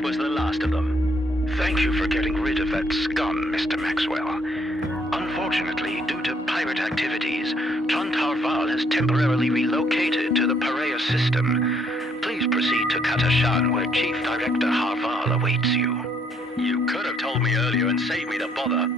That was the last of them. Thank you for getting rid of that scum, Mr. Maxwell. Unfortunately, due to pirate activities, Trant Harval has temporarily relocated to the Parea system. Please proceed to Katashan, where Chief Director Harval awaits you. You could have told me earlier and saved me the bother.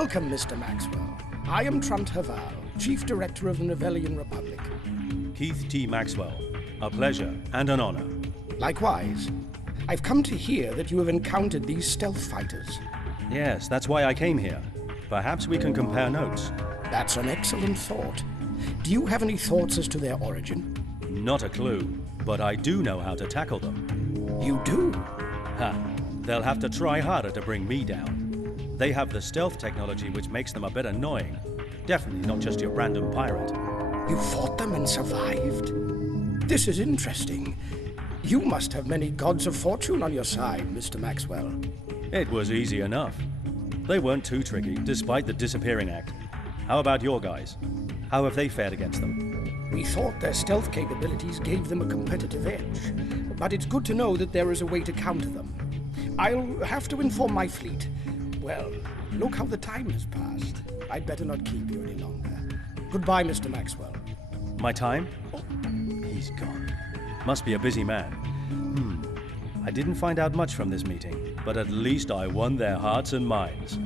Welcome, Mr. Maxwell. I am Trant Haval, Chief Director of the Novellian Republic. Keith T. Maxwell. A pleasure and an honor. Likewise. I've come to hear that you have encountered these stealth fighters. Yes, that's why I came here. Perhaps we can compare notes. That's an excellent thought. Do you have any thoughts as to their origin? Not a clue, but I do know how to tackle them. You do? Ha! They'll have to try harder to bring me down. They have the stealth technology which makes them a bit annoying. Definitely not just your random pirate. You fought them and survived? This is interesting. You must have many gods of fortune on your side, Mr. Maxwell. It was easy enough. They weren't too tricky, despite the disappearing act. How about your guys? How have they fared against them? We thought their stealth capabilities gave them a competitive edge, but it's good to know that there is a way to counter them. I'll have to inform my fleet. Well, look how the time has passed. I'd better not keep you any longer. Goodbye, Mr. Maxwell. My time? He's gone. Must be a busy man. I didn't find out much from this meeting, but at least I won their hearts and minds.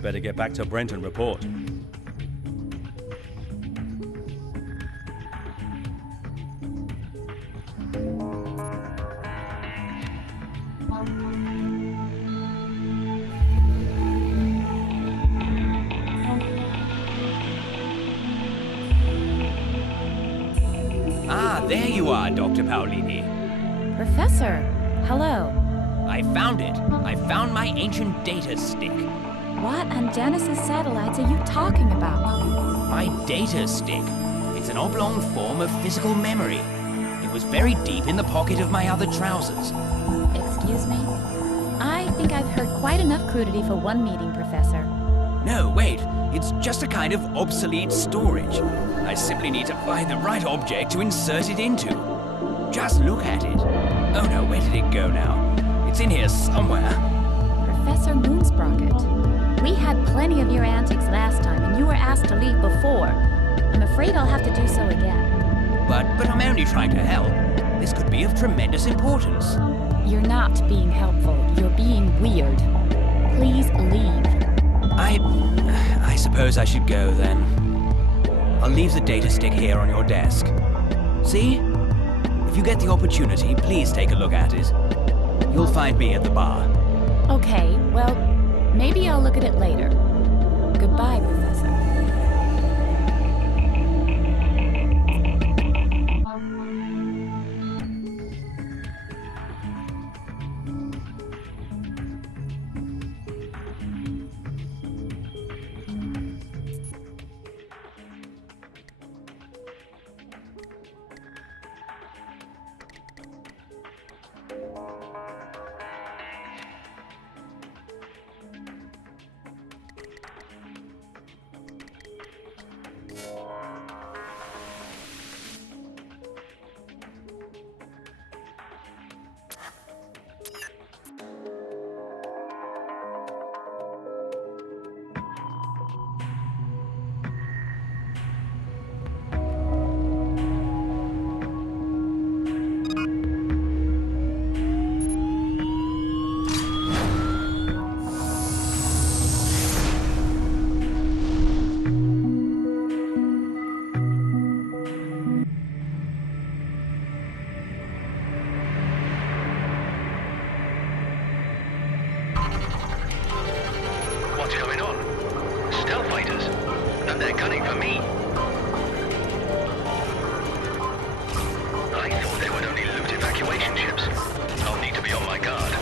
Better get back to Brent and report. Ah, there you are, Dr. Paolini. Professor, hello. I found it. I found my ancient data stick. What on Genesis satellites are you talking about? My data stick. It's an oblong form of physical memory. It was buried deep in the pocket of my other trousers. Excuse me? I think I've heard quite enough crudity for one meeting, Professor. No, wait. It's just a kind of obsolete storage. I simply need to find the right object to insert it into. Just look at it. Oh no, where did it go now? It's in here somewhere. Professor Moonsprocket, we had plenty of your antics last time and you were asked to leave before. I'm afraid I'll have to do so again. But I'm only trying to help. This could be of tremendous importance. You're not being helpful. You're being weird. Please leave. I suppose I should go then. I'll leave the data stick here on your desk. See? If you get the opportunity, please take a look at it. You'll find me at the bar. Okay, well, maybe I'll look at it later. Goodbye, Professor. What's going on? Stealth fighters? And they're gunning for me. I thought they would only loot evacuation ships. I'll need to be on my guard.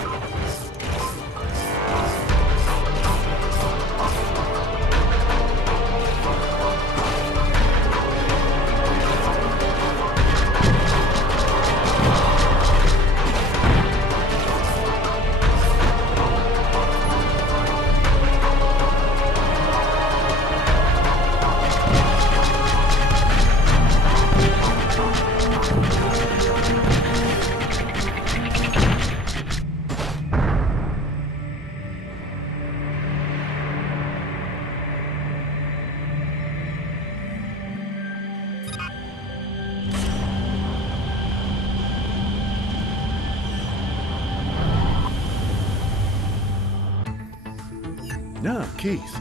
Now, Keith,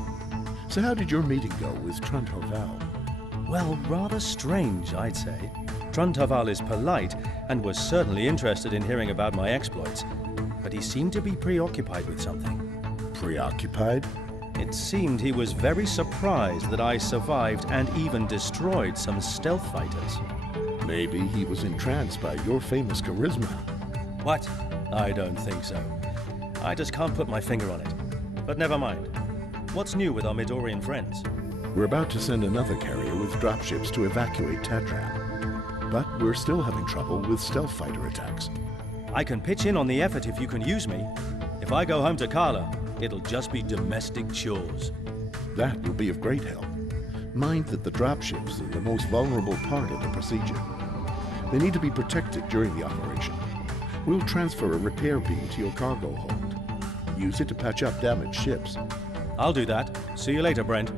So how did your meeting go with Truntorval? Well, rather strange, I'd say. Truntorval is polite and was certainly interested in hearing about my exploits, but he seemed to be preoccupied with something. Preoccupied? It seemed he was very surprised that I survived and even destroyed some stealth fighters. Maybe he was entranced by your famous charisma. What? I don't think so. I just can't put my finger on it. But never mind. What's new with our Midorian friends? We're about to send another carrier with dropships to evacuate Tatran. But we're still having trouble with stealth fighter attacks. I can pitch in on the effort if you can use me. If I go home to Carla, it'll just be domestic chores. That will be of great help. Mind that the dropships are the most vulnerable part of the procedure. They need to be protected during the operation. We'll transfer a repair beam to your cargo hold. Use it to patch up damaged ships. I'll do that. See you later, Brent.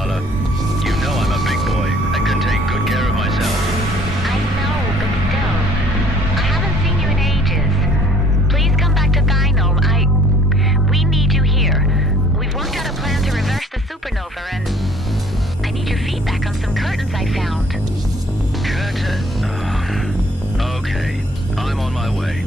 Lala. You know I'm a big boy and can take good care of myself. I know, but still. I haven't seen you in ages. Please come back to Thynome. We need you here. We've worked out a plan to reverse the supernova, and I need your feedback on some curtains I found. Curtain? Okay, I'm on my way.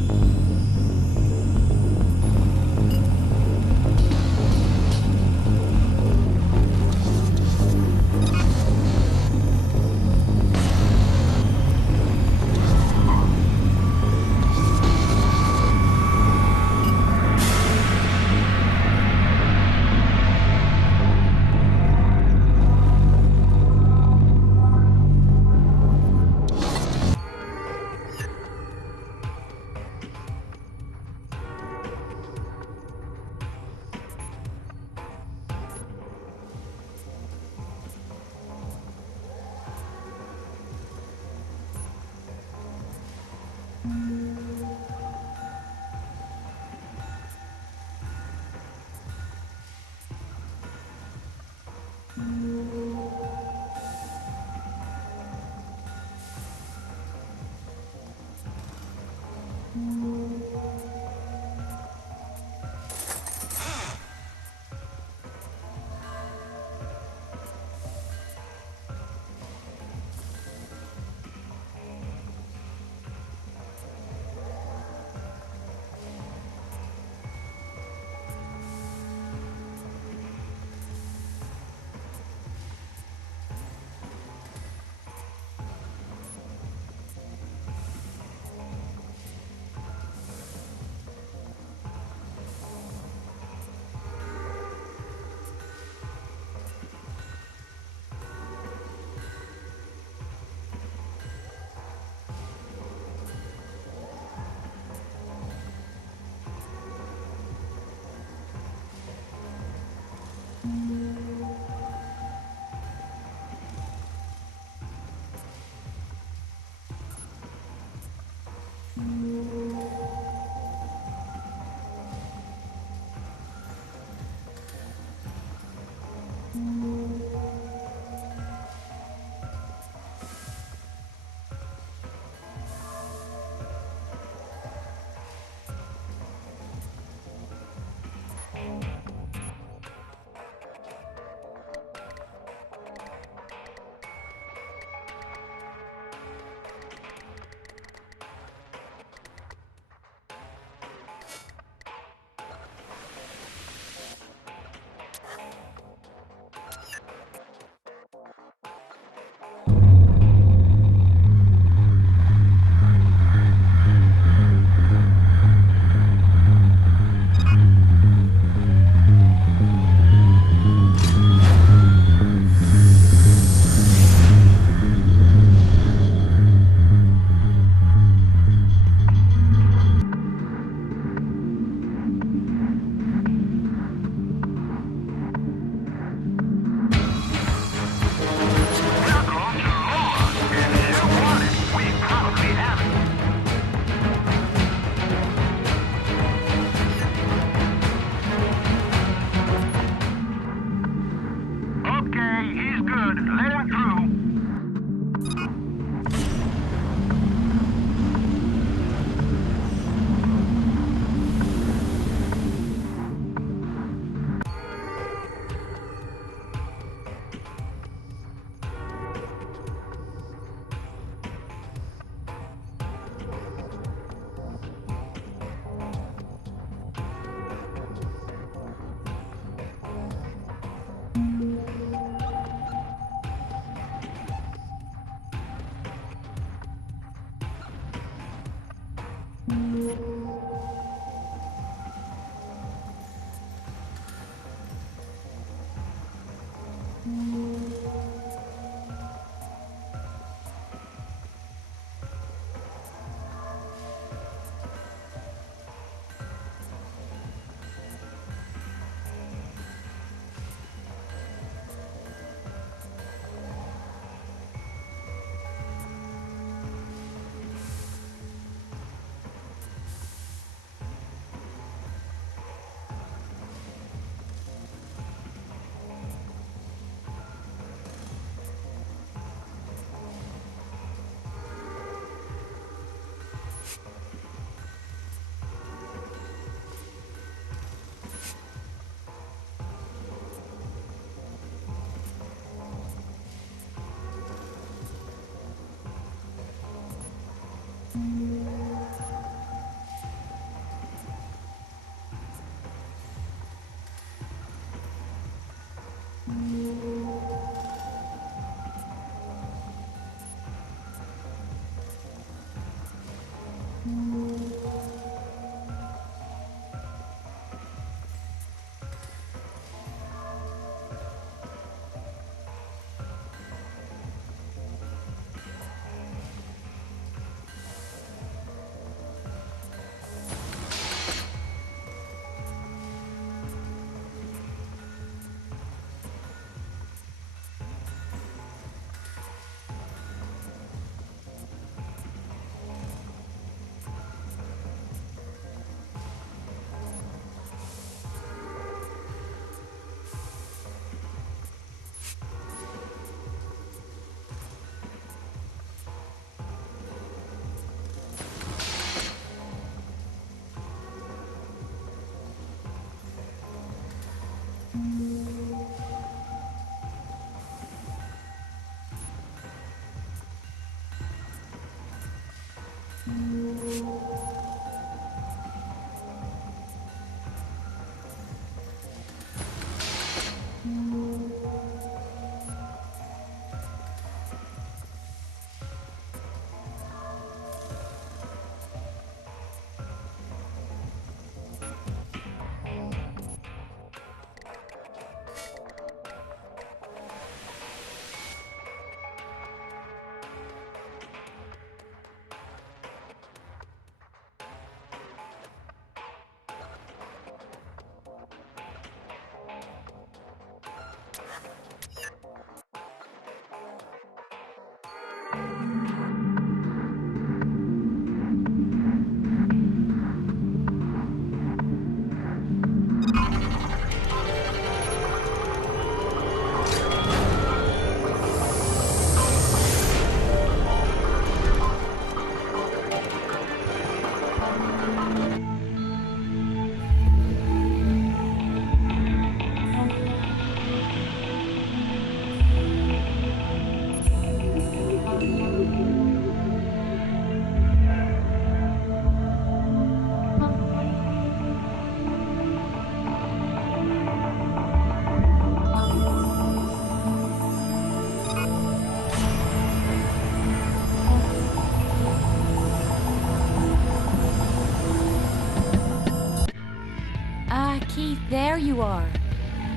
Keith, there you are.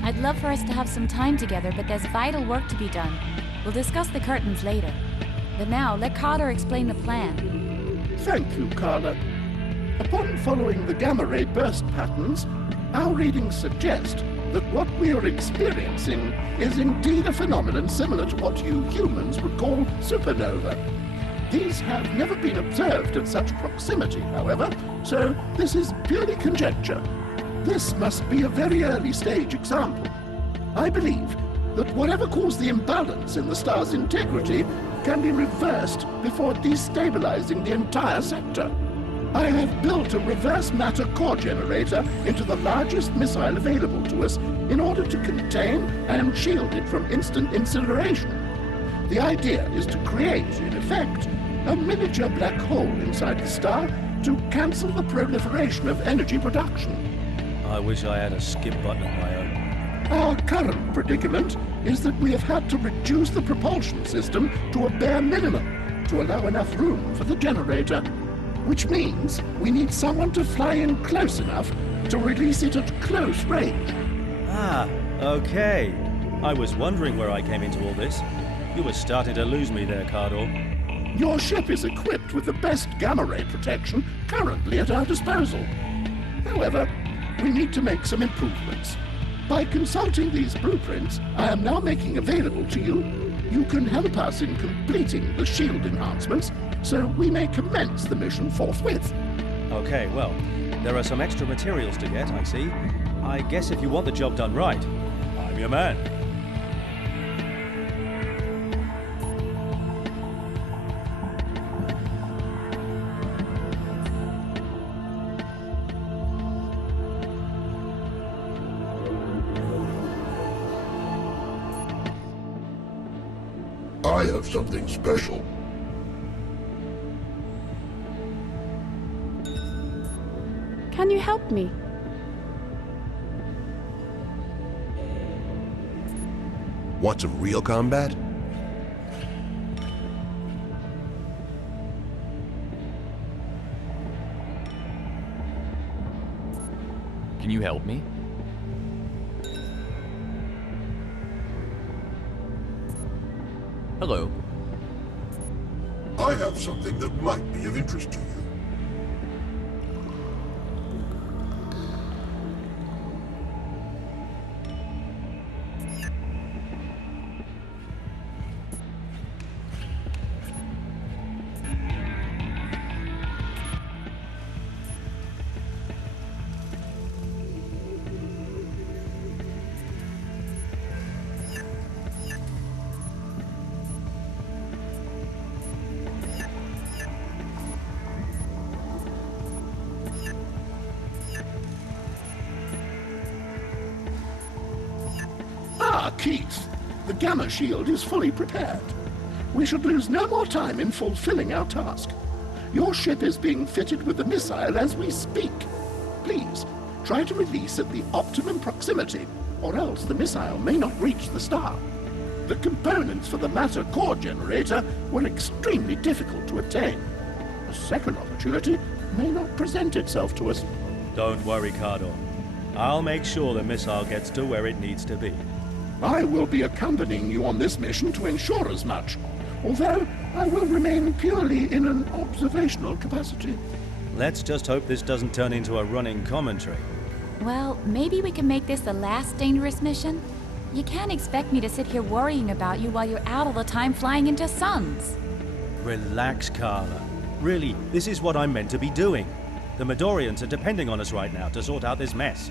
I'd love for us to have some time together, but there's vital work to be done. We'll discuss the curtains later. But now, let Carter explain the plan. Thank you, Carla. Upon following the gamma-ray burst patterns, our readings suggest that what we are experiencing is indeed a phenomenon similar to what you humans would call supernova. These have never been observed at such proximity, however, so this is purely conjecture. This must be a very early stage example. I believe that whatever caused the imbalance in the star's integrity can be reversed before destabilizing the entire sector. I have built a reverse matter core generator into the largest missile available to us in order to contain and shield it from instant incineration. The idea is to create, in effect, a miniature black hole inside the star to cancel the proliferation of energy production. I wish I had a skip button of my own. Our current predicament is that we have had to reduce the propulsion system to a bare minimum to allow enough room for the generator, which means we need someone to fly in close enough to release it at close range. Ah, okay. I was wondering where I came into all this. You were starting to lose me there, Cardor. Your ship is equipped with the best gamma-ray protection currently at our disposal. However, we need to make some improvements. By consulting these blueprints I am now making available to you, you can help us in completing the shield enhancements so we may commence the mission forthwith. Okay, well, there are some extra materials to get, I see. I guess if you want the job done right, I'm your man. I have something special. Can you help me? Want some real combat? Can you help me? Hello. I have something that might be of interest to you. Keith, the Gamma Shield is fully prepared. We should lose no more time in fulfilling our task. Your ship is being fitted with the missile as we speak. Please, try to release at the optimum proximity, or else the missile may not reach the star. The components for the matter core generator were extremely difficult to obtain. A second opportunity may not present itself to us. Don't worry, Cardor. I'll make sure the missile gets to where it needs to be. I will be accompanying you on this mission to ensure as much, although I will remain purely in an observational capacity. Let's just hope this doesn't turn into a running commentary. Well, maybe we can make this the last dangerous mission? You can't expect me to sit here worrying about you while you're out all the time flying into suns. Relax, Carla. Really, this is what I'm meant to be doing. The Midorians are depending on us right now to sort out this mess.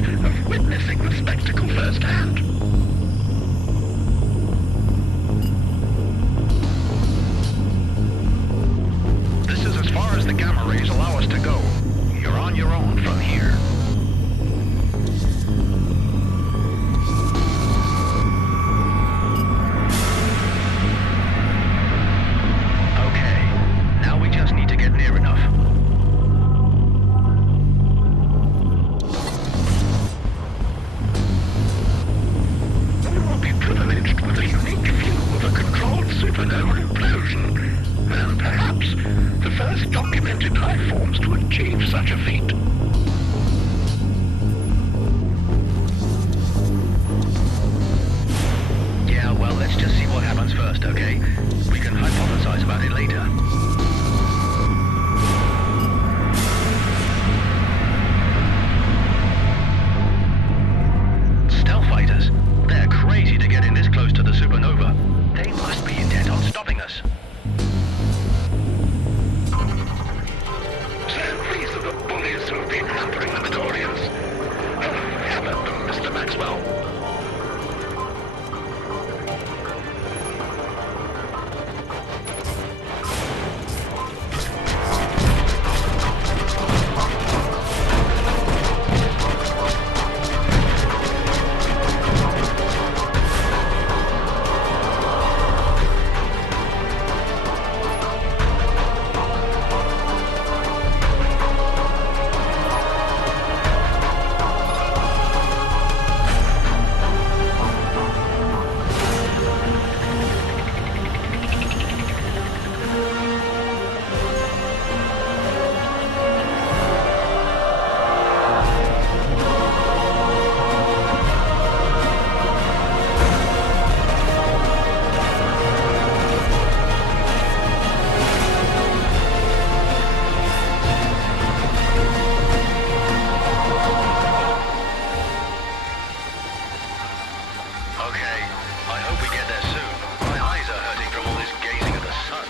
prospect of witnessing the spectacle firsthand. This is as far as the gamma rays allow us to go. You're on your own from here. Okay, now we just need to get near enough. We will be privileged with a unique view of a controlled supernova implosion, and perhaps the first documented life forms to achieve such a feat. Yeah, well, let's just see what happens first, okay? We can hypothesize about it later. Stealth fighters? They're crazy to get in this close to the supernova. They must be intent on stopping us. So these are the bullies who have been hampering the Midorians. Have at them, Mr. Maxwell. Okay, I hope we get there soon. My eyes are hurting from all this gazing at the sun.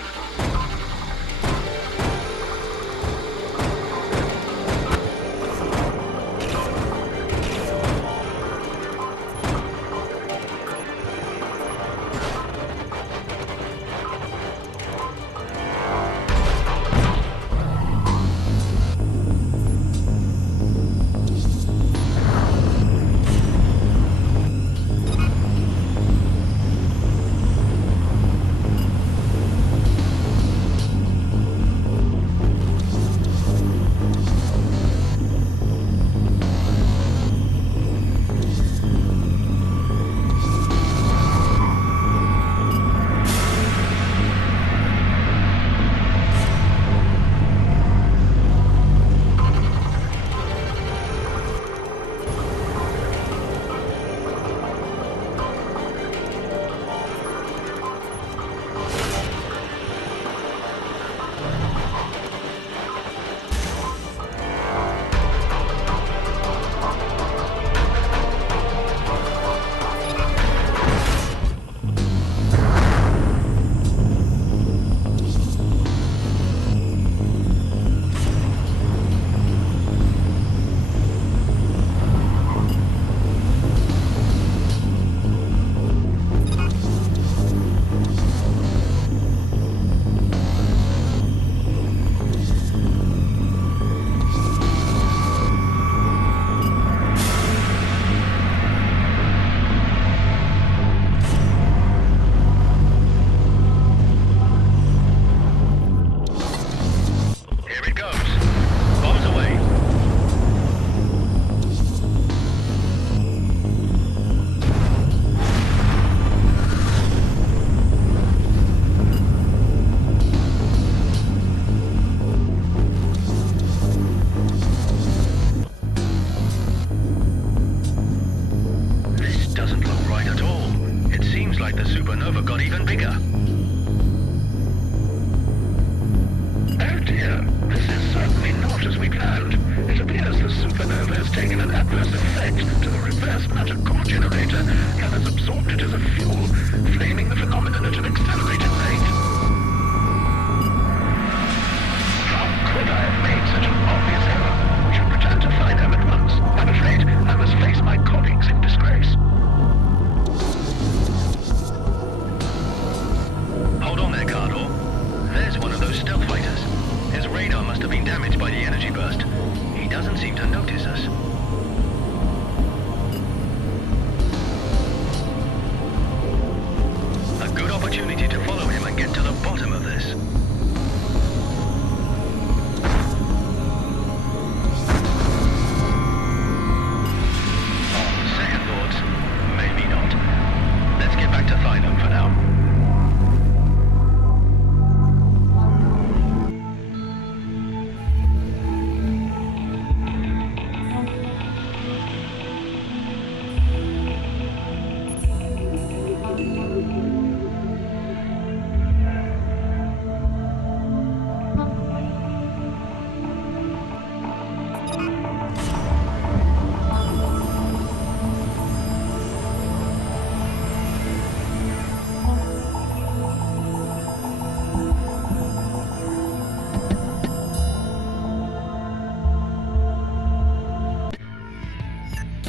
I'm afraid I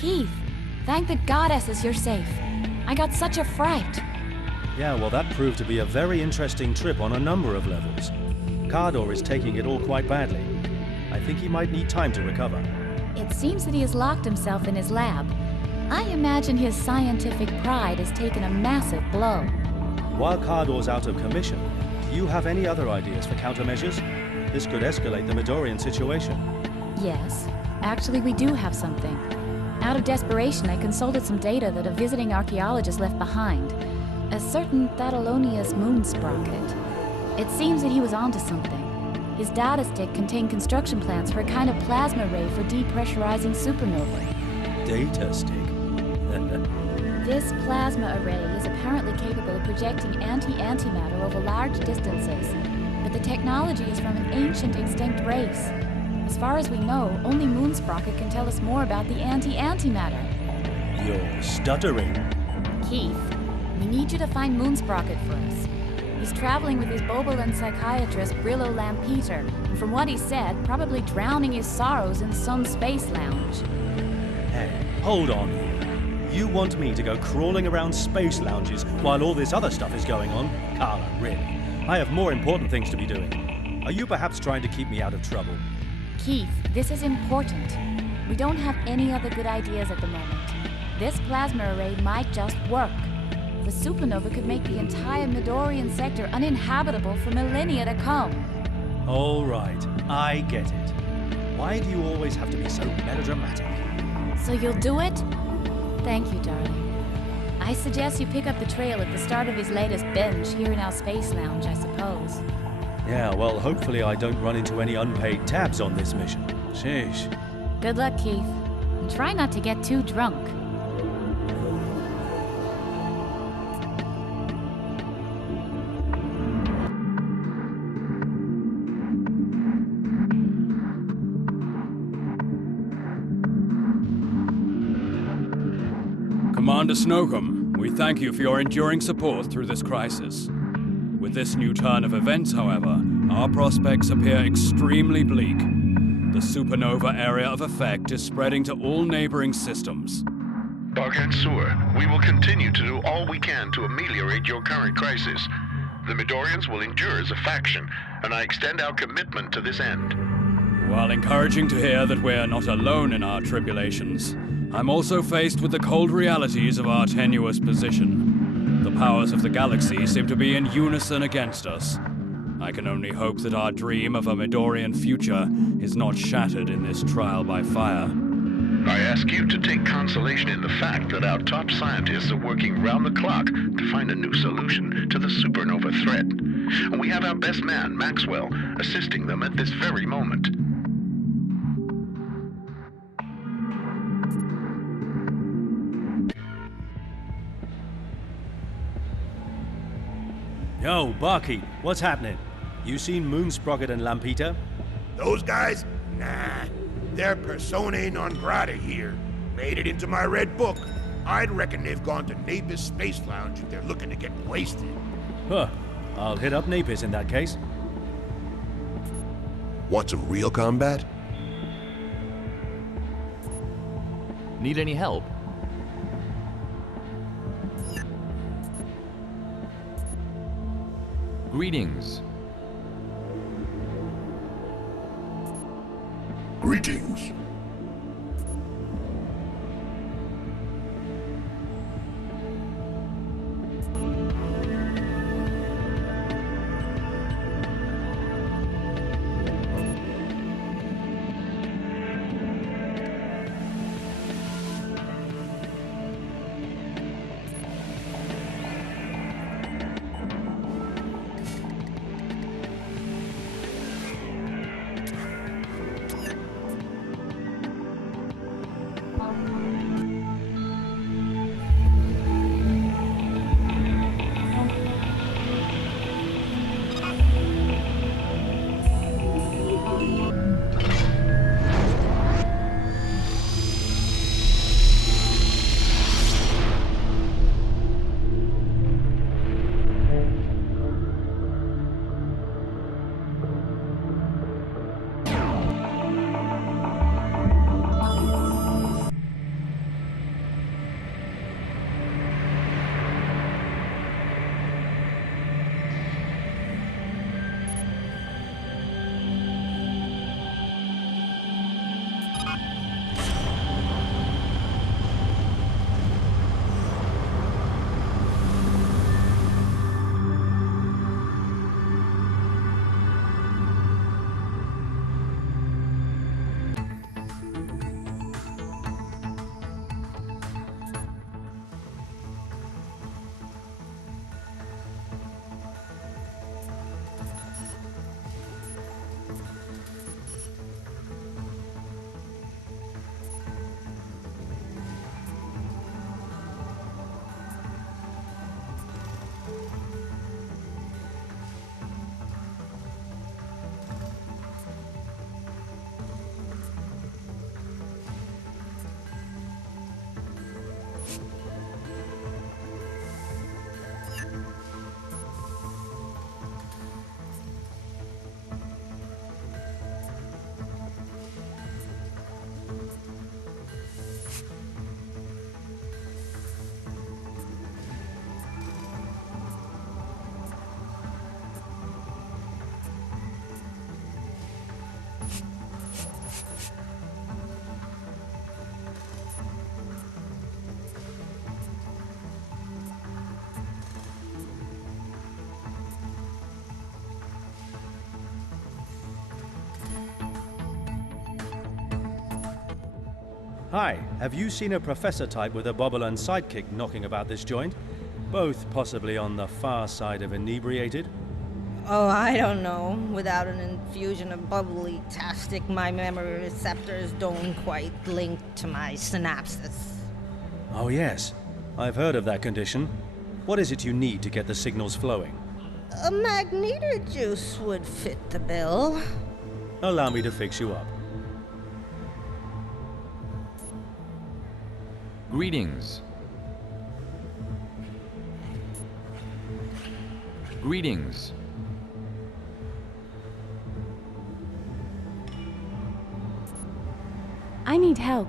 Keith, thank the goddesses you're safe. I got such a fright. Yeah, well, that proved to be a very interesting trip on a number of levels. Cardor is taking it all quite badly. I think he might need time to recover. It seems that he has locked himself in his lab. I imagine his scientific pride has taken a massive blow. While Cardor's out of commission, do you have any other ideas for countermeasures? This could escalate the Midorian situation. Yes, actually we do have something. Out of desperation, I consulted some data that a visiting archaeologist left behind. A certain Thatalonius moon sprocket. It seems that he was onto something. His data stick contained construction plans for a kind of plasma ray for depressurizing supernovae. Data stick? This plasma array is apparently capable of projecting anti-antimatter over large distances, but the technology is from an ancient extinct race. As far as we know, only Moonsprocket can tell us more about the anti-antimatter. You're stuttering. Keith, we need you to find Moonsprocket for us. He's traveling with his Bobolan psychiatrist Brillo Lampeter, and from what he said, probably drowning his sorrows in some space lounge. Hey, hold on here. You want me to go crawling around space lounges while all this other stuff is going on? Carla, really? I have more important things to be doing. Are you perhaps trying to keep me out of trouble? Keith, this is important. We don't have any other good ideas at the moment. This plasma array might just work. The supernova could make the entire Midorian sector uninhabitable for millennia to come. All right, I get it. Why do you always have to be so melodramatic? So you'll do it? Thank you, darling. I suggest you pick up the trail at the start of his latest binge here in our space lounge, I suppose. Yeah, well, hopefully I don't run into any unpaid tabs on this mission. Sheesh. Good luck, Keith. And try not to get too drunk. Commander Snowcomb, we thank you for your enduring support through this crisis. With this new turn of events, however, our prospects appear extremely bleak. The supernova area of effect is spreading to all neighboring systems. Gargantua, we will continue to do all we can to ameliorate your current crisis. The Midorians will endure as a faction, and I extend our commitment to this end. While encouraging to hear that we're not alone in our tribulations, I'm also faced with the cold realities of our tenuous position. The powers of the galaxy seem to be in unison against us. I can only hope that our dream of a Midorian future is not shattered in this trial by fire. I ask you to take consolation in the fact that our top scientists are working round the clock to find a new solution to the supernova threat. And we have our best man, Maxwell, assisting them at this very moment. Yo, Barkeep, what's happening? You seen Moonsprocket and Lampeter? Those guys? Nah. They're personae non grata here. Made it into my red book. I'd reckon they've gone to Napus Space Lounge if they're looking to get wasted. Huh. I'll hit up Napus in that case. Want some real combat? Need any help? Greetings. Greetings. Hi, have you seen a professor type with a Bobolan sidekick knocking about this joint? Both possibly on the far side of inebriated? Oh, I don't know. Without an infusion of bubbly-tastic, my memory receptors don't quite link to my synapses. Oh yes, I've heard of that condition. What is it you need to get the signals flowing? A magneto juice would fit the bill. Allow me to fix you up. Greetings. Greetings. I need help.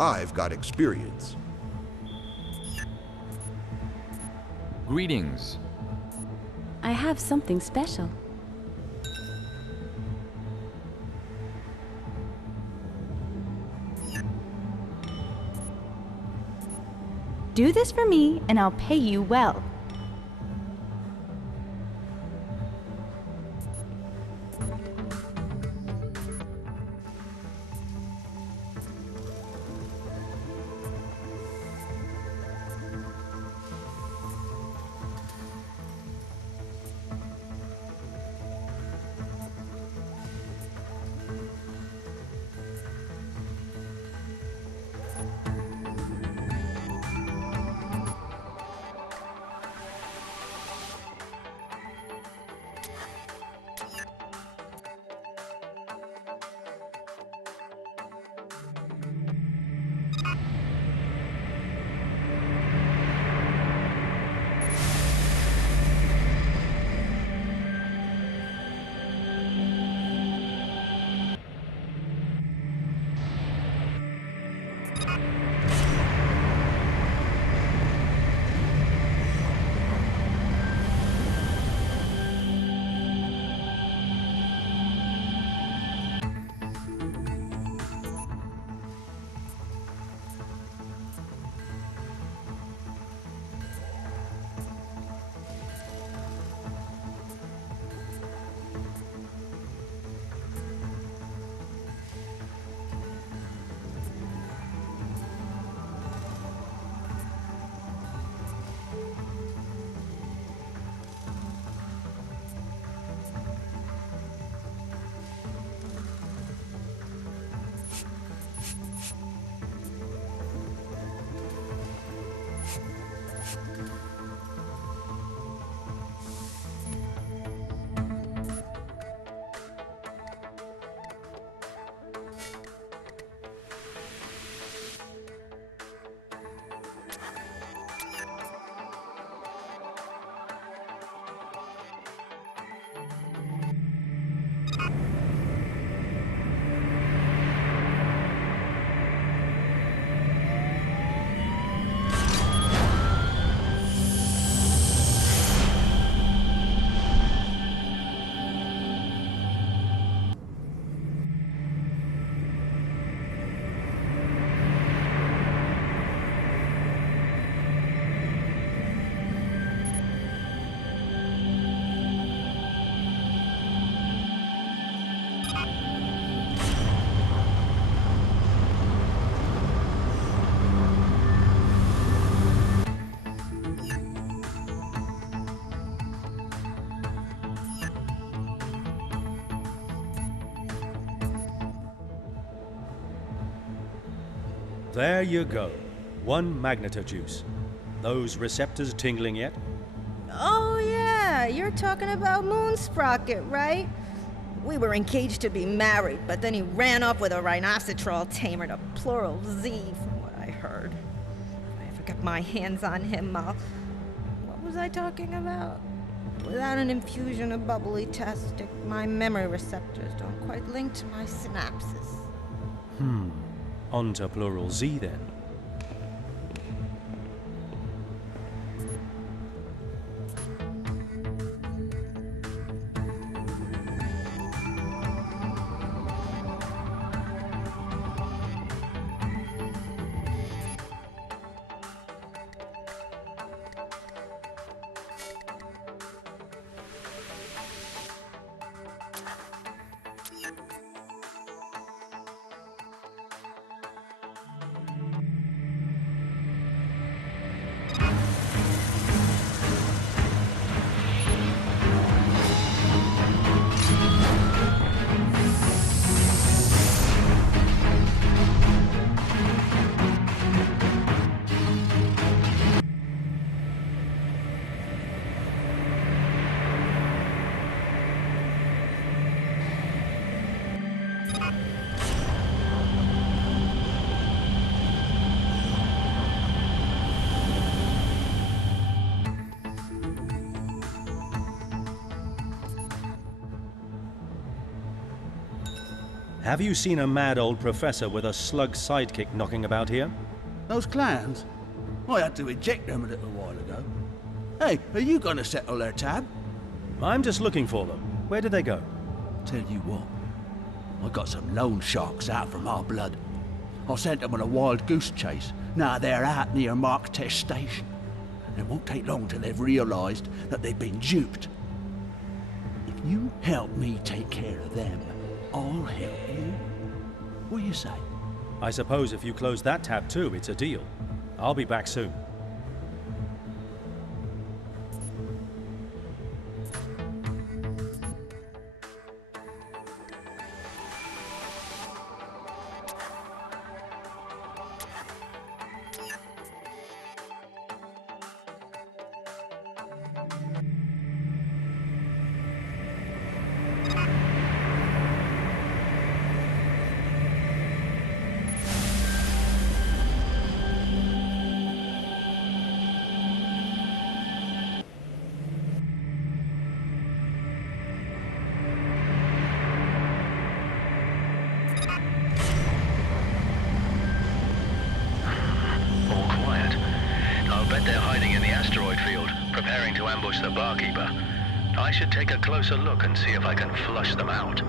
I've got experience. Greetings. I have something special. Do this for me, and I'll pay you well. There you go. 1 magnetojuice. Those receptors tingling yet? Oh, yeah, you're talking about Moonsprocket, right? We were engaged to be married, but then he ran off with a rhinoceros tamer to plural Z, from what I heard. If I ever get my hands on him, what was I talking about? Without an infusion of bubbly tastic, my memory receptors don't quite link to my synapses. On to plural Z then. Have you seen a mad old professor with a slug sidekick knocking about here? Those clowns? I had to eject them a little while ago. Hey, are you gonna settle their tab? I'm just looking for them. Where did they go? Tell you what, I got some loan sharks out from our blood. I sent them on a wild goose chase. Now they're out near Mark Test Station. It won't take long till they've realized that they've been duped. If you help me take care of them, I'll help you. What do you say? I suppose if you close that tab too, it's a deal. I'll be back soon. They're hiding in the asteroid field, preparing to ambush the barkeeper. I should take a closer look and see if I can flush them out.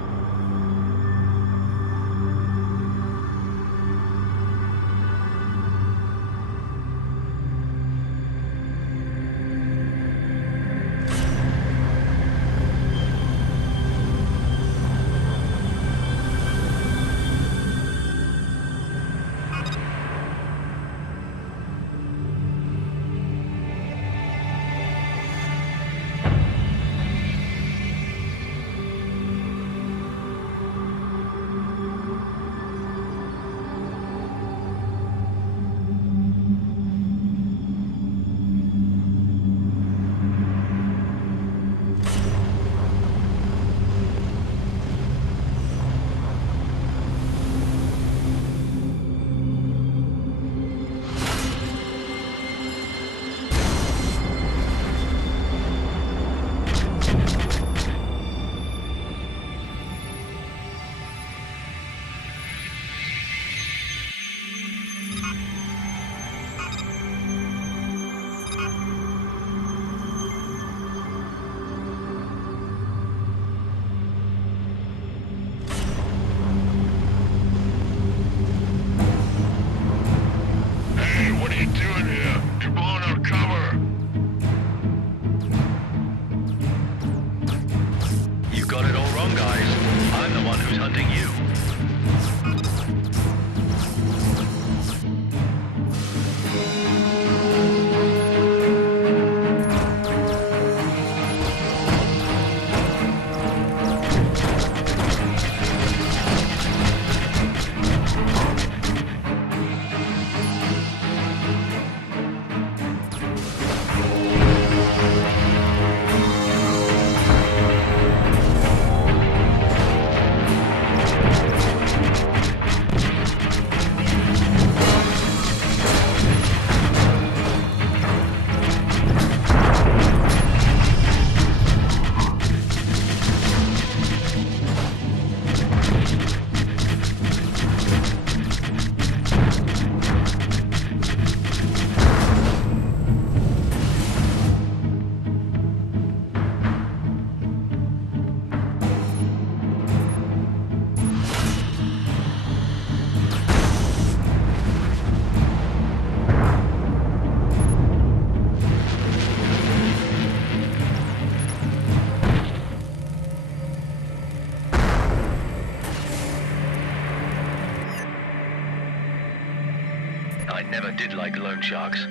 I never did like loan sharks.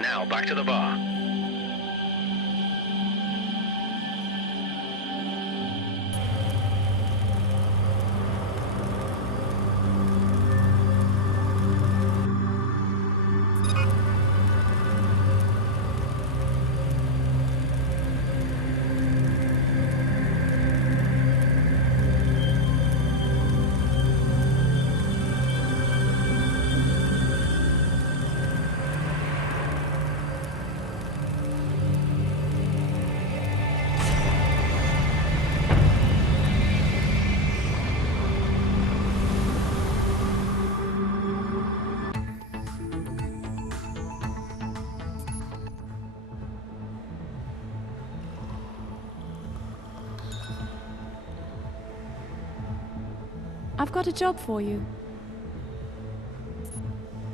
Now, back to the bar. I've got a job for you.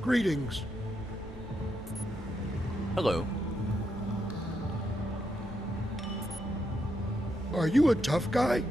Greetings. Hello. Are you a tough guy?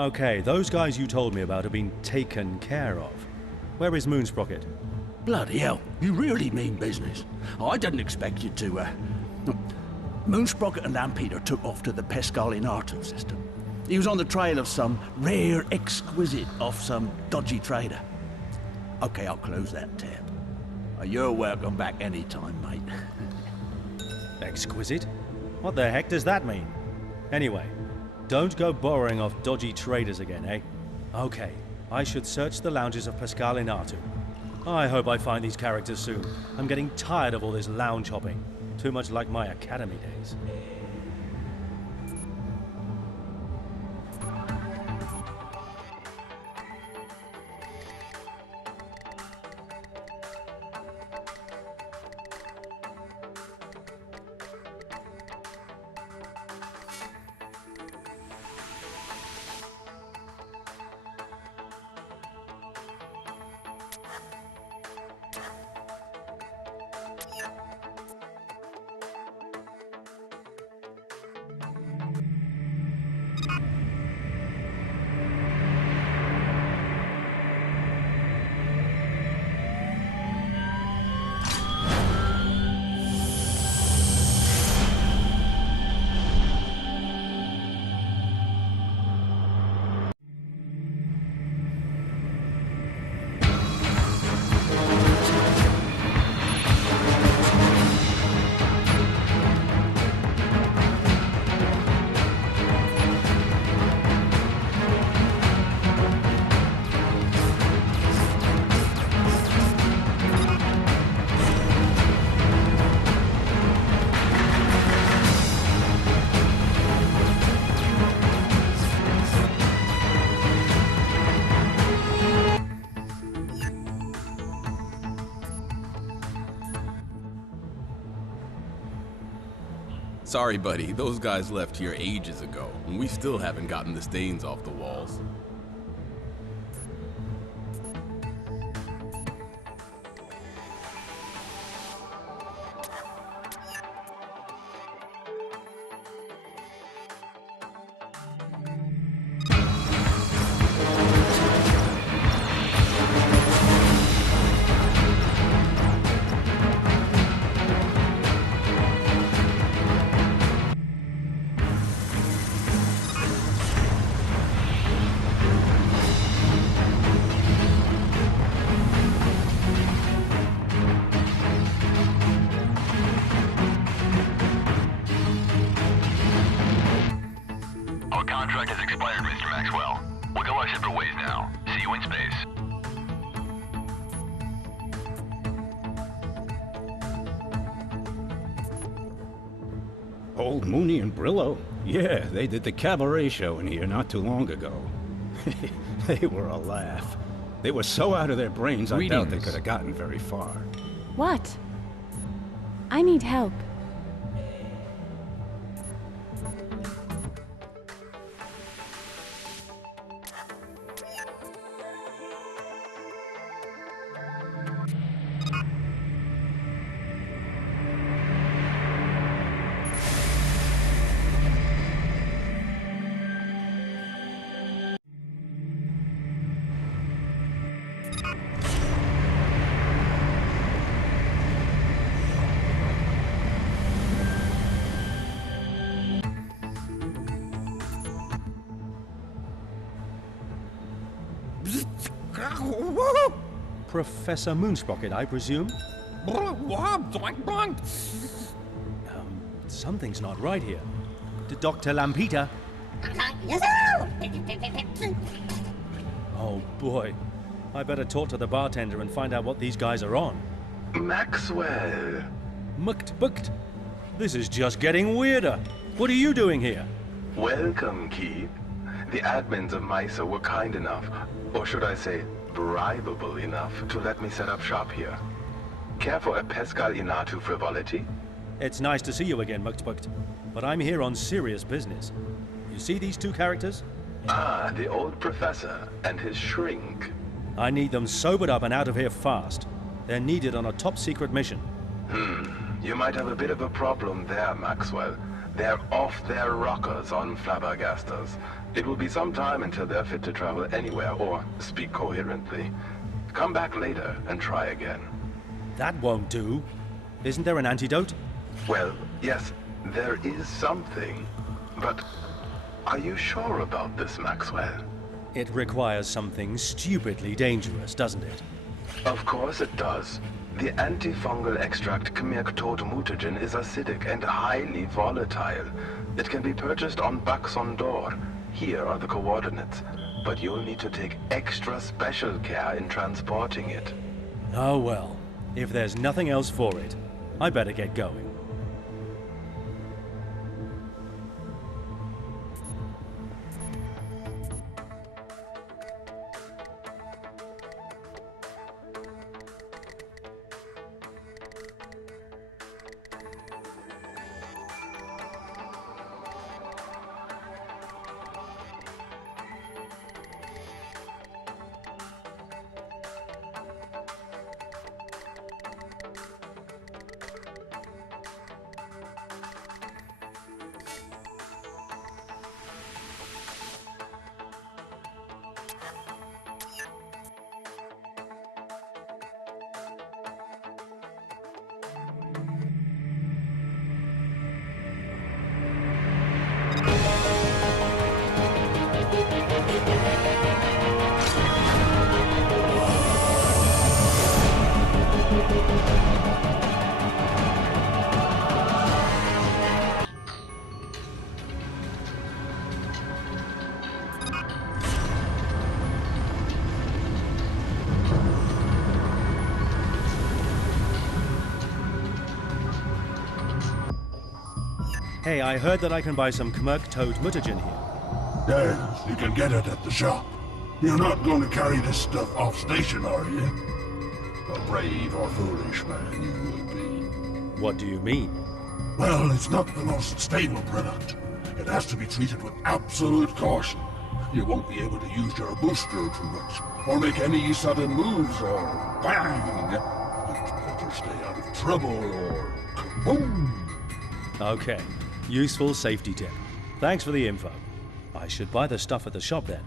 Okay, those guys you told me about have been taken care of. Where is Moonsprocket? Bloody hell, you really mean business. I didn't expect you to, Moonsprocket and Lampeter took off to the Pescalinartu system. He was on the trail of some rare exquisite off some dodgy trader. Okay, I'll close that tab. You're welcome back anytime, mate. Exquisite? What the heck does that mean? Anyway, don't go borrowing off dodgy traders again, eh? Okay, I should search the lounges of Pescalinartu. I hope I find these characters soon. I'm getting tired of all this lounge hopping. Too much like my academy days. Sorry, buddy. Those guys left here ages ago, and we still haven't gotten the stains off the walls. Our contract has expired, Mr. Maxwell. We'll go our separate ways now. See you in space. Old Mooney and Brillo? Yeah, they did the cabaret show in here not too long ago. They were a laugh. They were so out of their brains, I doubt they could have gotten very far. What? I need help. Professor Moonsprocket, I presume? Something's not right here. Dr. Lampita? Oh boy. I better talk to the bartender and find out what these guys are on. Maxwell. Mukt. This is just getting weirder. What are you doing here? Welcome, Keith. The admins of MISA were kind enough, or should I say, bribable enough, to let me set up shop here. Care for a Pascal Inatu frivolity? It's nice to see you again, Mukt, but I'm here on serious business. You see these two characters? Ah, the old professor and his shrink. I need them sobered up and out of here fast. They're needed on a top-secret mission. You might have a bit of a problem there, Maxwell. They're off their rockers on Flabbergastas. It will be some time until they're fit to travel anywhere or speak coherently. Come back later and try again. That won't do. Isn't there an antidote? Well, yes, there is something. But are you sure about this, Maxwell? It requires something stupidly dangerous, doesn't it? Of course it does. The antifungal extract Kmirktot mutagen is acidic and highly volatile. It can be purchased on Baxon Door. Here are the coordinates. But you'll need to take extra special care in transporting it. Oh well. If there's nothing else for it, I better get going. Hey, I heard that I can buy some Kmirktot mutagen here. Yes, you can get it at the shop. You're not going to carry this stuff off station, are you? A brave or foolish man you will be. What do you mean? Well, it's not the most stable product. It has to be treated with absolute caution. You won't be able to use your booster too much, or make any sudden moves, or bang! You'd better stay out of trouble, or kaboom! Okay, useful safety tip. Thanks for the info. I should buy the stuff at the shop then.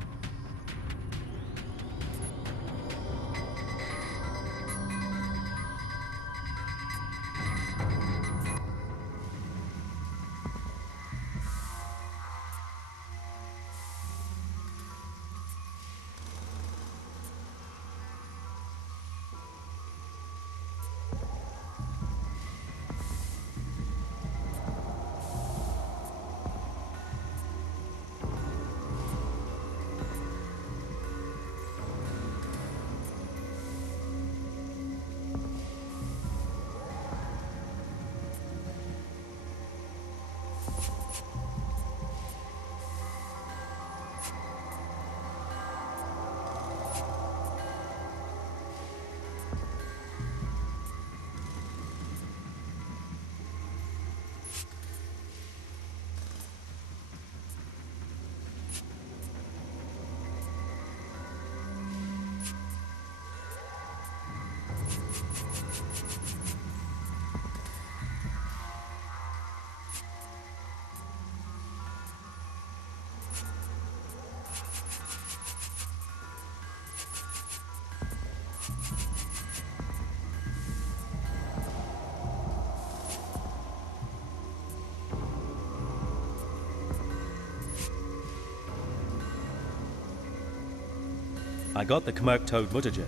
I got the Kmerk-Toad mutagen.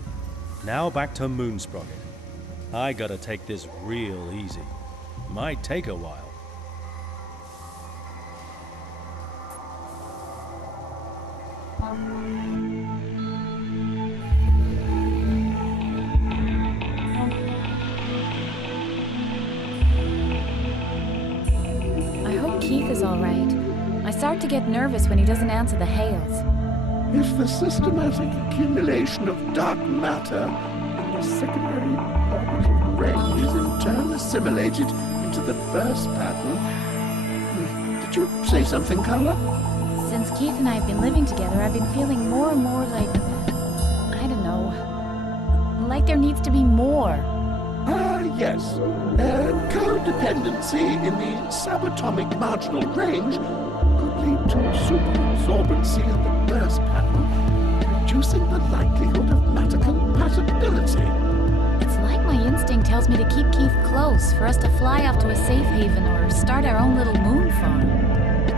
Now back to Moonsprocket. I gotta take this real easy. Might take a while. I hope Keith is all right. I start to get nervous when he doesn't answer the hails. If the systematic accumulation of dark matter in the secondary orbital range is in turn assimilated into the burst pattern... Did you say something, Carla? Since Keith and I have been living together, I've been feeling more and more like... I don't know. Like there needs to be more. Ah, yes. Codependency in the subatomic marginal range could lead to superabsorbency in the burst pattern, reducing the likelihood of matter compatibility. It's like my instinct tells me to keep Keith close, for us to fly off to a safe haven or start our own little moon farm.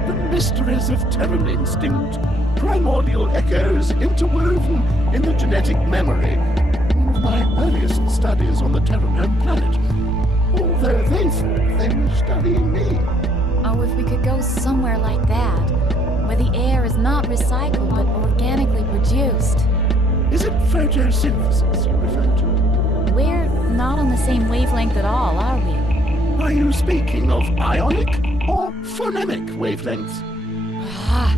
The mysteries of Terran instinct, primordial echoes interwoven in the genetic memory. One of my earliest studies on the Terran home planet. Although they thought they were studying me. Oh, if we could go somewhere like that, where the air is not recycled but organically produced. Is it photosynthesis you refer to? We're not on the same wavelength at all, are we? Are you speaking of ionic or phonemic wavelengths? Ah.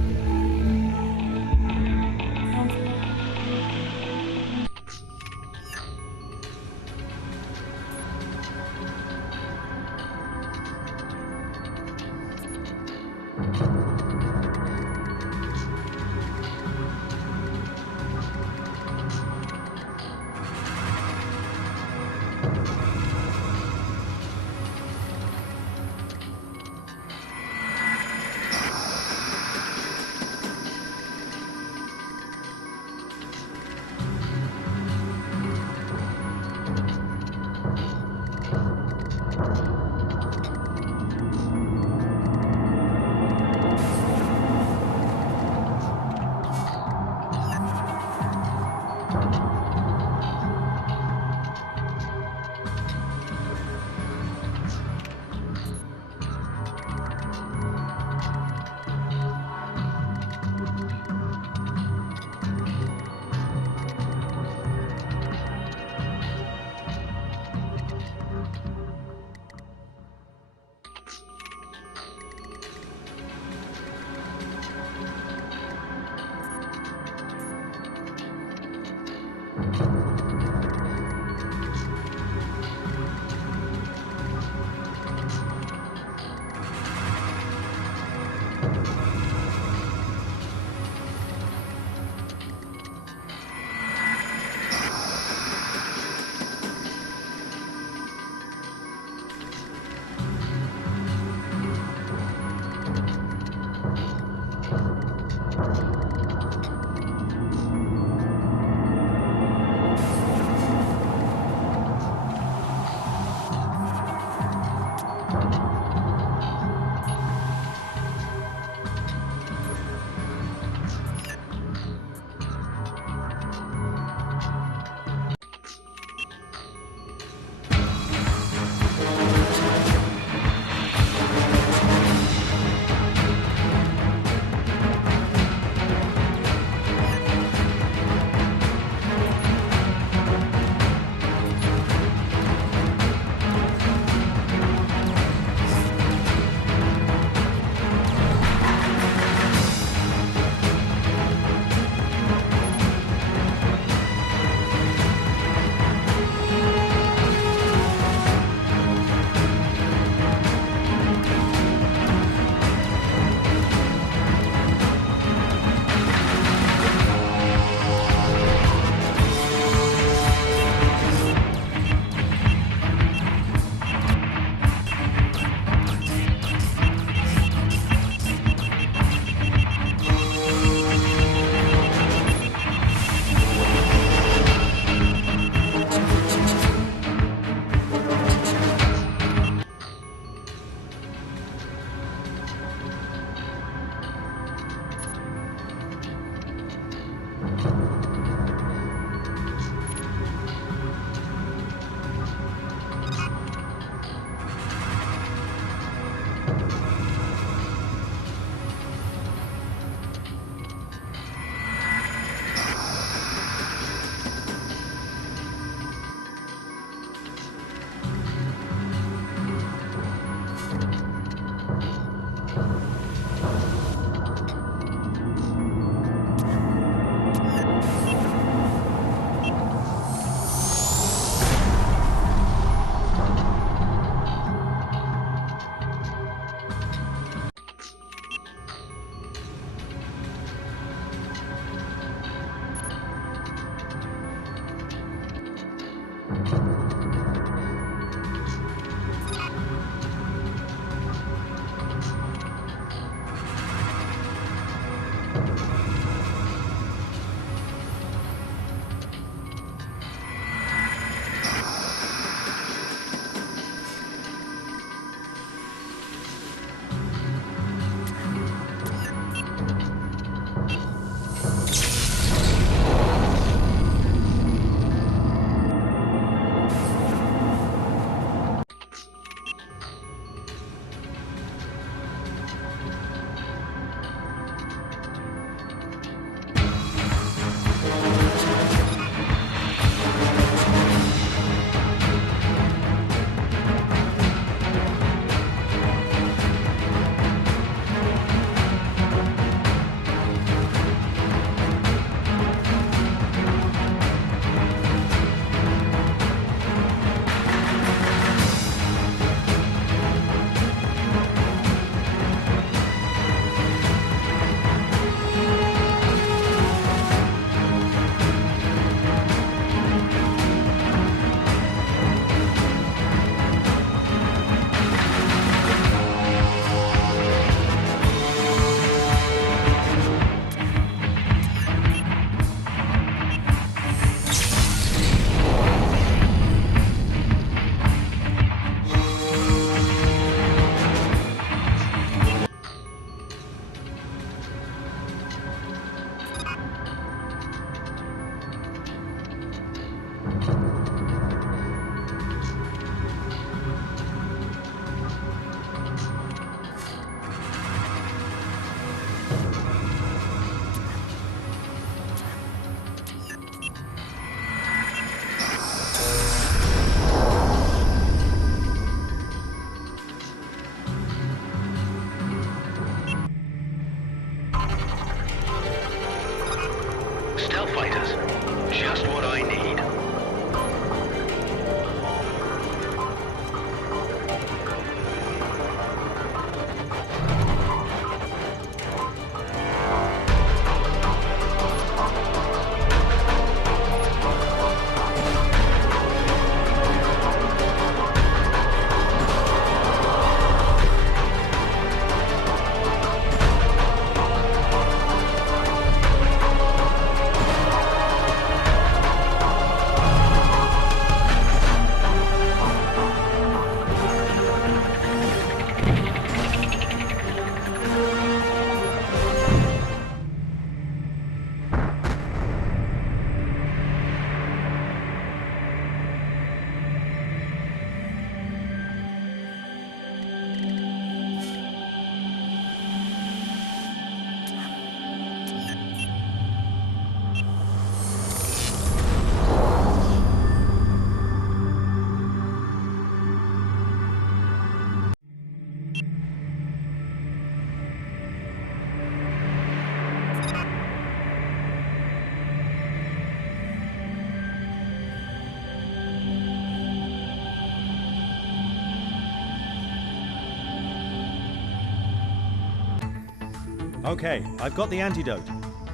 Okay, I've got the antidote.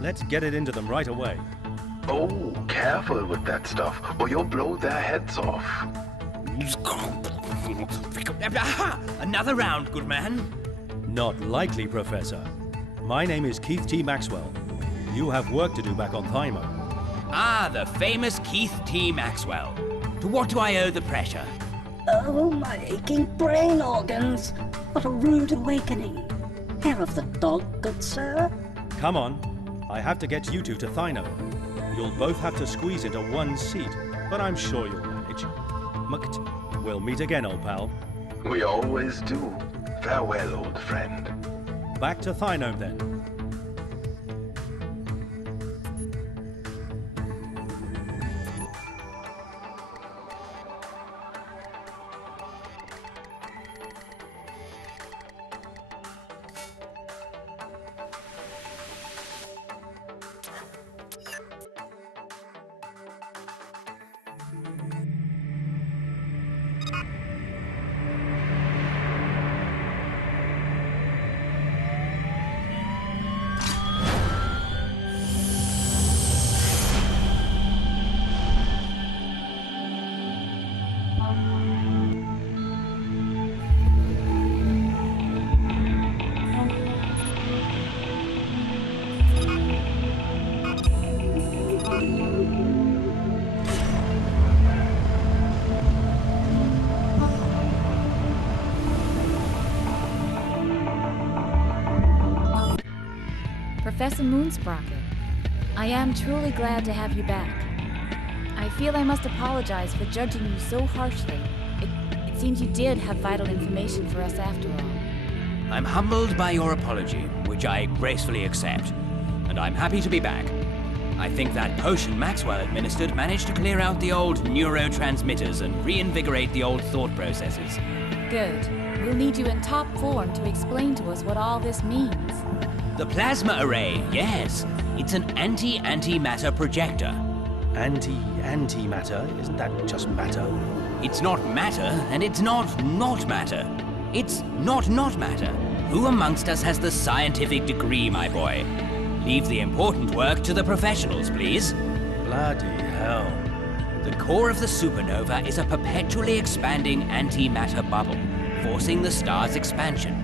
Let's get it into them right away. Oh, careful with that stuff, or you'll blow their heads off. Another round, good man. Not likely, Professor. My name is Keith T. Maxwell. You have work to do back on Thymo. Ah, the famous Keith T. Maxwell. To what do I owe the pressure? Oh, my aching brain organs. What a rude awakening. Care of the dog, good sir? Come on. I have to get you two to Thyno. You'll both have to squeeze into one seat, but I'm sure you'll manage. We'll meet again, old pal. We always do. Farewell, old friend. Back to Thyno, then. Professor Moonsprocket, I am truly glad to have you back. I feel I must apologize for judging you so harshly. It seems you did have vital information for us after all. I'm humbled by your apology, which I gracefully accept. And I'm happy to be back. I think that potion Maxwell administered managed to clear out the old neurotransmitters and reinvigorate the old thought processes. Good. We'll need you in top form to explain to us what all this means. The plasma array, yes. It's an anti-antimatter projector. Anti-antimatter? Isn't that just matter? It's not matter, and it's not matter. It's not matter. Who amongst us has the scientific degree, my boy? Leave the important work to the professionals, please. Bloody hell. The core of the supernova is a perpetually expanding antimatter bubble, forcing the star's expansion.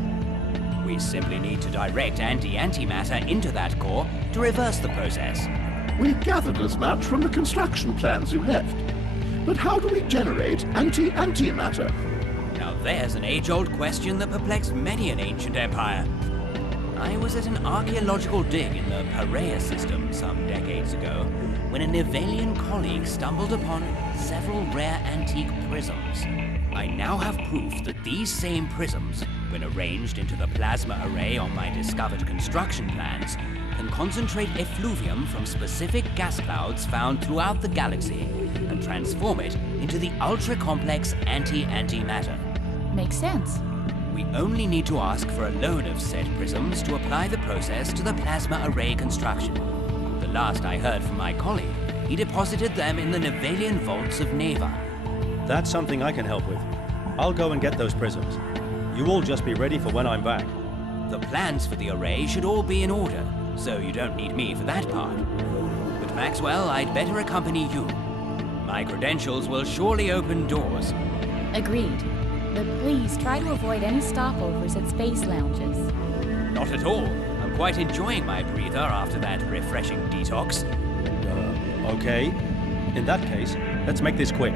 We simply need to direct anti-antimatter into that core to reverse the process. We gathered as much from the construction plans you left. But how do we generate anti-antimatter? Now there's an age-old question that perplexed many an ancient empire. I was at an archaeological dig in the Parea system some decades ago when a Nivelian colleague stumbled upon several rare antique prisms. I now have proof that these same prisms, when arranged into the plasma array on my discovered construction plans, can concentrate effluvium from specific gas clouds found throughout the galaxy and transform it into the ultra-complex anti-antimatter. Makes sense. We only need to ask for a loan of said prisms to apply the process to the plasma array construction. The last I heard from my colleague, he deposited them in the Nivelian vaults of Neva. That's something I can help with. I'll go and get those prisms. You all just be ready for when I'm back. The plans for the array should all be in order, so you don't need me for that part. But Maxwell, I'd better accompany you. My credentials will surely open doors. Agreed. But please try to avoid any stopovers at space lounges. Not at all. I'm quite enjoying my breather after that refreshing detox. Okay. In that case, let's make this quick.